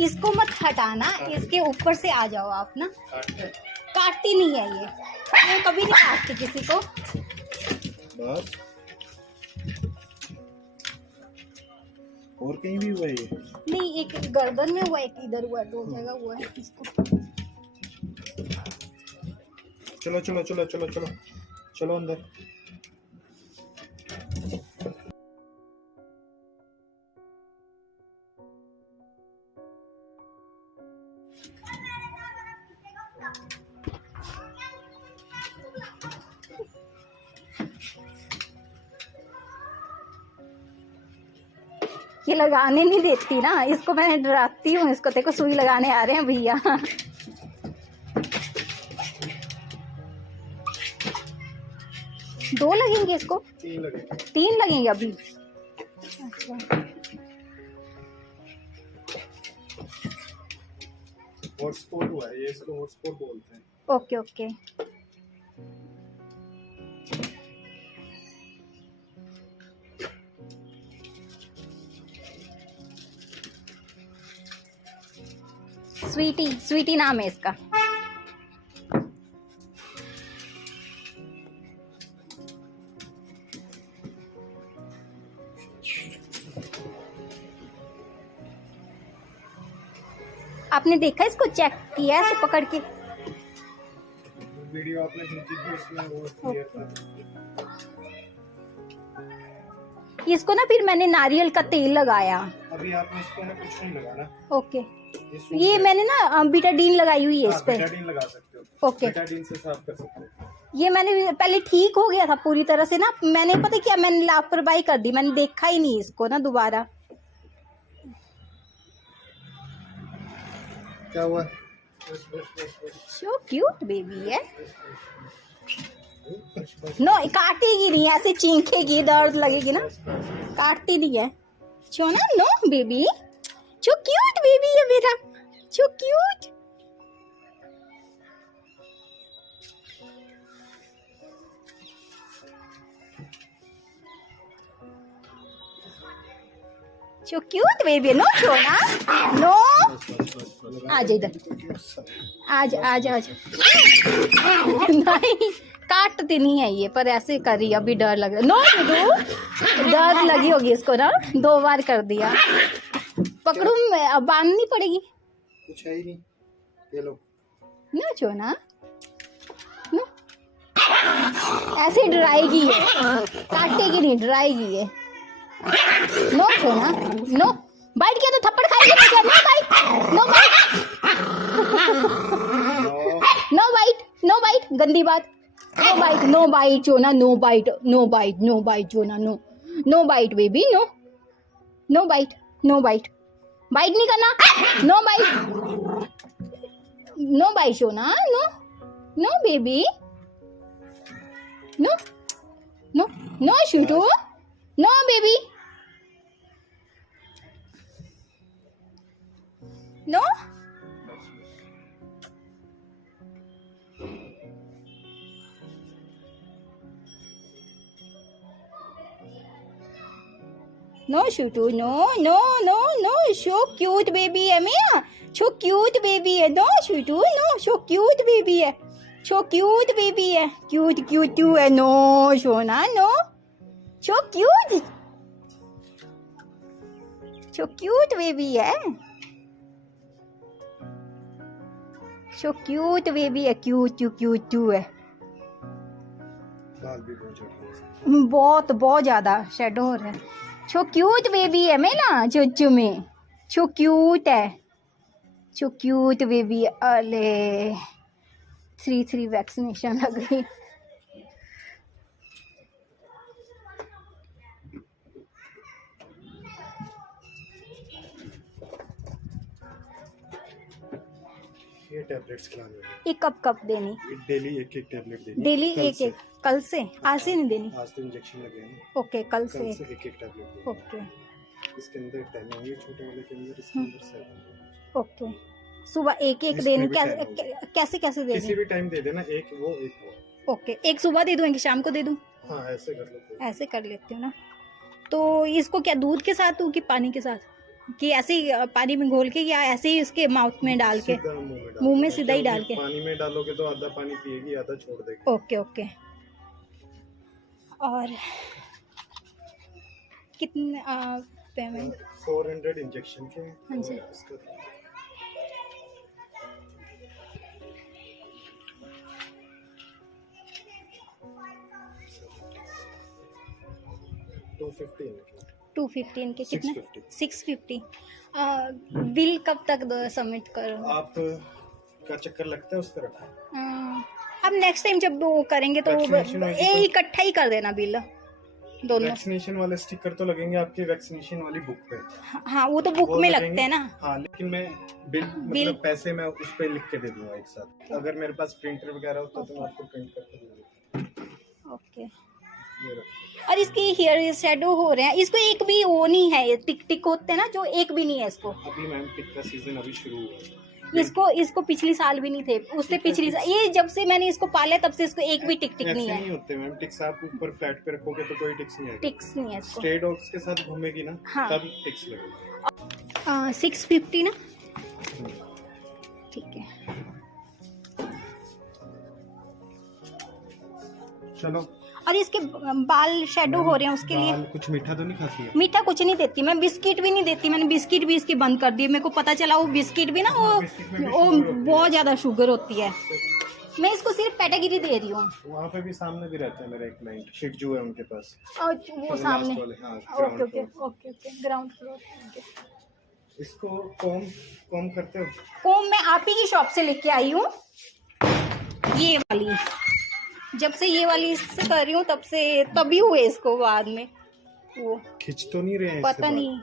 इसको मत हटाना, इसके ऊपर से आ जाओ आप ना। काटती नहीं है ये कभी नहीं काटती किसी को। बस और कहीं भी हुआ ये? नहीं, एक गर्दन में हुआ, एक इधर हुआ, दो जगह हुआ है इसको। चलो चलो चलो चलो चलो चलो अंदर। ये लगाने नहीं देती ना इसको, मैं डराती हूँ इसको। देखो सुई लगाने आ रहे हैं भैया। दो लगेंगे इसको? तीन लगेंगे अभी। अच्छा, हॉटस्पॉट हुआ है ये, इसको हॉटस्पॉट बोलते हैं। Okay okay. स्वीटी, स्वीटी नाम है इसका। आपने देखा इसको चेक किया ऐसे पकड़ के? वीडियो आपने भेजी थी उसमें वो क्लियर था। इसको ना फिर मैंने नारियल का तेल लगाया। अभी आपने इसको ना कुछ नहीं लगाना। ओके। ये मैंने ना बीटाडीन लगाई हुई है इस पे। बीटाडीन लगा सकते हो। ओके। बीटाडीन से साफ कर सकते हो। ये मैंने पहले ठीक हो गया था पूरी तरह से ना, मैंने पता क्या, मैंने लापरवाही कर दी, मैंने देखा ही नहीं इसको ना दोबारा। क्या हुआ? सो क्यूट बेबी है। नो, काटेगी नहीं, ऐसे चीखेगी, दर्द लगेगी ना, काटती नहीं है। सोना no baby, so cute baby है मेरा, so cute. So cute baby, no सोना, नो। आज इधर, आज आज आज। नहीं, काटती नहीं है ये, पर ऐसे कर रही है, अभी डर लग रहा है। नो, डर लगी होगी इसको ना, 2 बार कर दिया। पकड़ू, अब बांधनी पड़ेगी। कुछ है ही नहीं, ये लो। ना सोना, नो, ऐसे डराएगी ये, काटेगी नहीं, डराएगी ये। नो सोना, नो, बाइट किया तो थप्पड़ खाएगी। No bite, no bite, no bite, no bite, गंदी बात। नो बाइट, नो बाइट सोना, no bite, no bite, no bite सोना, no, no bite baby, no, no bite, no bite, bite नहीं करना, नो बाइट, नो बाइट सोना, no, no baby, no, no, no Shutu, no baby, no. No, Shutu, no, no, no, no, so cute baby है मेरा, so cute baby है, no, Shutu, no, so cute baby है, so cute baby है, cute cute too है, no, सोना, no, so cute, so cute baby है, so cute baby है, cute cute too है। बहुत बहुत ज्यादा शेडो हो रहा है। सो क्यूट बेबी है मेरा चुच्चू में, सो क्यूट है, सो क्यूट बेबी। अले 3 वैक्सीनेशन लग गई। ये टैबलेट्स खिलानी है। ये कब देनी? डेली एक एक टैबलेट देनी। डेली कल एक से। एक? कल से? आज से नहीं देनी? आज तो इंजेक्शन लगे हैं। ओके, कल से एक एक टैबलेट देनी। ओके इसके अंदर 10 होंगे छोटे वाले के अंदर, इसके अंदर 7 होंगे। ओके, सुबह एक एक इसमें देनी? भी 10 होंगे। कैसे कैसे किसी देनी? भी टाइम दे देना, एक वो एक वो। ओके, एक सुबह दे दूँ, एक शाम को दे दूँ? हाँ ऐसे कर लो। ऐसे कर लेती हूँ ना। तो इसको क्या दूध के साथ दूँ कि पानी के साथ, कि ऐसे ही पानी में घोल के, या ऐसे ही उसके माउथ में डाल के? मुंह में सीधा ही डाल के? पानी में डालोगे तो आधा पानी पिएगी, आधा छोड़ देगी। Okay okay. और कितने पेमेंट? 400 इंजेक्शन के। हाँ जी। उसका 215 के कितने? 650। 650। बिल कब तक सबमिट करूँ? आप का चक्कर लगता है उस तरफ? अब नेक्स्ट टाइम जब वो करेंगे तो Vaccination होगी तो- इकट्ठा ही कर देना बिल दोनों। वैक्सीनेशन वाले स्टिकर तो लगेंगे आपके वैक्सीनेशन वाली बुक पे। हाँ, वो तो बुक वो में लगेंगे। लगते हैं ना। हाँ लेकिन मैं बिल मतलब पैसे मैं उस पे लिख के दे दूंगा एक साथ। अगर मेरे पास प्रिंटर वगैरह होता तो मैं आपको प्रिंट करके दे दूंगा। ओके। ये रखो। और इसके हेयर शेडो हो रहे हैं, इसको एक भी वो नहीं है, टिक टिक होते हैं ना जो, एक भी नहीं है इसको। अभी मैम टिक का सीजन अभी शुरू हुआ है। इसको पिछली साल भी नहीं थे, उससे पिछली साल, ये जब से मैंने इसको पाला तब से इसको एक भी टिक टिक नहीं ऐसे है। नहीं होते मैम टिक्स, आप ऊपर फ्लैट पे रखोगे तो कोई टिक्स नहीं आएगी। टिक्स नहीं है इसको। स्ट्रे डॉग्स के साथ घूमेगी ना हाँ। तब टिक्स लगेगी। 650 ना? ठीक है। चलो। और इसके बाल शेडो हो रहे हैं, उसके लिए दाल कुछ मीठा तो नहीं खाती है? मीठा कुछ नहीं देती मैं, बिस्किट भी नहीं देती मैंने, बिस्किट भी इसकी बंद कर दी। मेरे को पता चला वो बिस्किट भी ना, बिस्किट में भी वो शुगर होती है। बहुत ज्यादा शुगर होती है। मैं इसको सिर्फ कैटेगरी दे रही हूँ। वहाँ पे भी सामने भी रहता है मेरा एक क्लाइंट, शिटजू है उनके पास। और वो सामने। लास्ट वाले, हाँ, okay ground okay floor। Okay okay, ground floor. इसको कॉम कॉम करते हो? कोम मैं आप ही की शॉप से लेके आई हूँ, ये वाली। जब से ये वाली इससे कर रही हूँ तभी हुए इसको बाद में वो खिंच तो नहीं रहे हैं पता नहीं,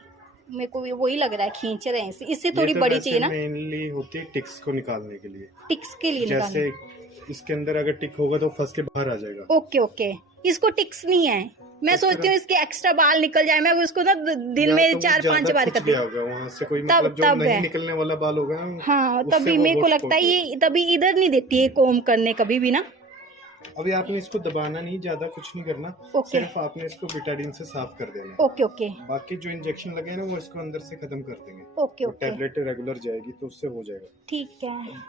मेरे को वही लग रहा है खींच रहे हैं इससे थोड़ी तो बड़ी चाहिए ना। मेनली होती है टिक्स को निकालने के लिए। टिक्स के लिए जैसे निकालने। इसके अंदर अगर टिक होगा तो फंस के बाहर आ जाएगा। ओके ओके, इसको टिक्स नहीं है। मैं सोचती हूँ इसके एक्स्ट्रा बाल निकल जाए, मैं उसको ना दिन में तो 4-5 बार करती हूँ। वहाँ से कोई तब- मतलब जो तब नहीं है। निकलने वाला बाल होगा ना, हाँ, उससे तभी वो मेरे को बहुत लगता है खोलती ये तभी इधर नहीं देती है कोम करने कभी भी ना। अभी आपने इसको दबाना नहीं, ज्यादा कुछ नहीं करना। ओके। सिर्फ आपने इसको बिटाडीन से साफ कर देना। ओके ओके बाकी जो इंजेक्शन लगे हैं ना वो इसको अंदर से खत्म कर देंगे। ओके ओके, टैबलेट रेगुलर जाएगी तो उससे हो जाएगा। ठीक है।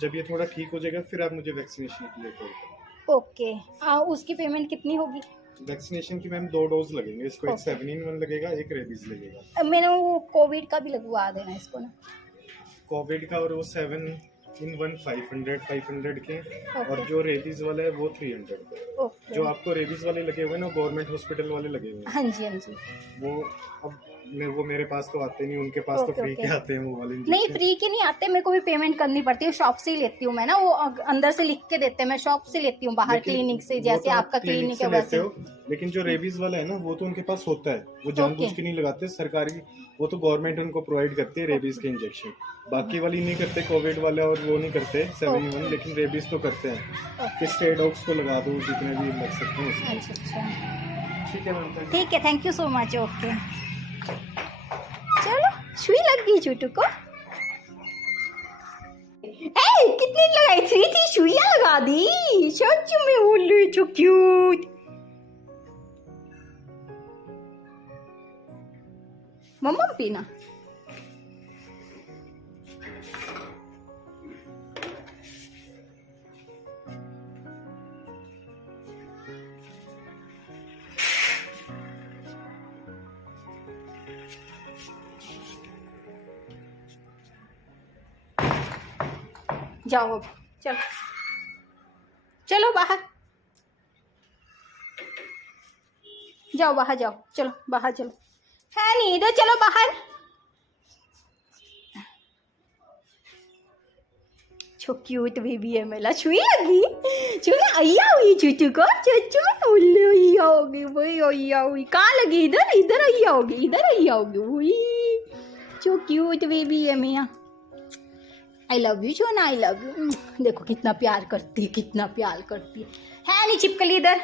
जब ये थोड़ा ठीक हो जाएगा फिर आप मुझे वैक्सीनेशन के लिए कॉल करें। ओके, उसकी पेमेंट कितनी होगी? वैक्सीनेशन की मैम 2 डोज लगेंगे इसको। एक ओके। 7-in-1 लगेगा, एक रेबीज लगेगा। मैंने वो कोविड का भी लगवा देना इसको ना। कोविड का और वो 7-in-1 500 के, और जो रेबीज वाला है वो 300 का। ओके। जो आपको रेबीज वाले लगे हुए ना गवर्नमेंट हॉस्पिटल वाले लगे हुए हैं, हाँ जी हाँ जी। वो अब वो मेरे पास तो आते नहीं, उनके पास तो ओके, फ्री ओके। के आते हैं वो वाले नहीं, इंजेक्शन। फ्री के नहीं आते, मेरे को भी पेमेंट करनी पड़ती है, शॉप से ही लेती हूँ मैं ना, वो अंदर से लिख के देते हैं, मैं शॉप से लेती हूँ बाहर, लेकिन क्लिनिक से, वो जैसे तो आप आपका क्लिनिक से है लेते वैसे। हो, लेकिन जो रेबीज वाला है ना वो तो उनके पास होता है, वो जानबूझ ओके। के नहीं लगाते सरकारी, वो तो गवर्नमेंट उनको प्रोवाइड करती है रेबीज के इंजेक्शन। बाकी वाली नहीं करते, कोविड वाले और वो नहीं करते 7-in-1, लेकिन रेबीज तो करते हैं कि स्ट्रे डॉग्स को लगा दो जितने भी लग सकते हैं उसमें। अच्छा अच्छा, ठीक है मैम, ठीक है, thank you so much. Okay, चलो सुई लग गई छोटू को। कितनी लगाई? 3 थी, सुइयां लगा दी सच में। उल्लू सो क्यूट। मम्मा पीना। जाओ अब, चलो चलो बाहर जाओ, बाहर जाओ, चलो बाहर चलो। है नहीं इधर, चलो बाहर। छो क्यूट बेबी है मेरा। छुई लगी छुई अय्या हुई चूचू को। चूचू उल्लू अय्या होगी वही, अय्या हुई कहाँ लगी? इधर इधर अय्या होगी, इधर अय्या होगी वही। छो क्यूट बेबी है मियाँ। I love you Jona, I love you. देखो कितना प्यार करती है, कितना प्यार करती है नहीं छिपकली इधर।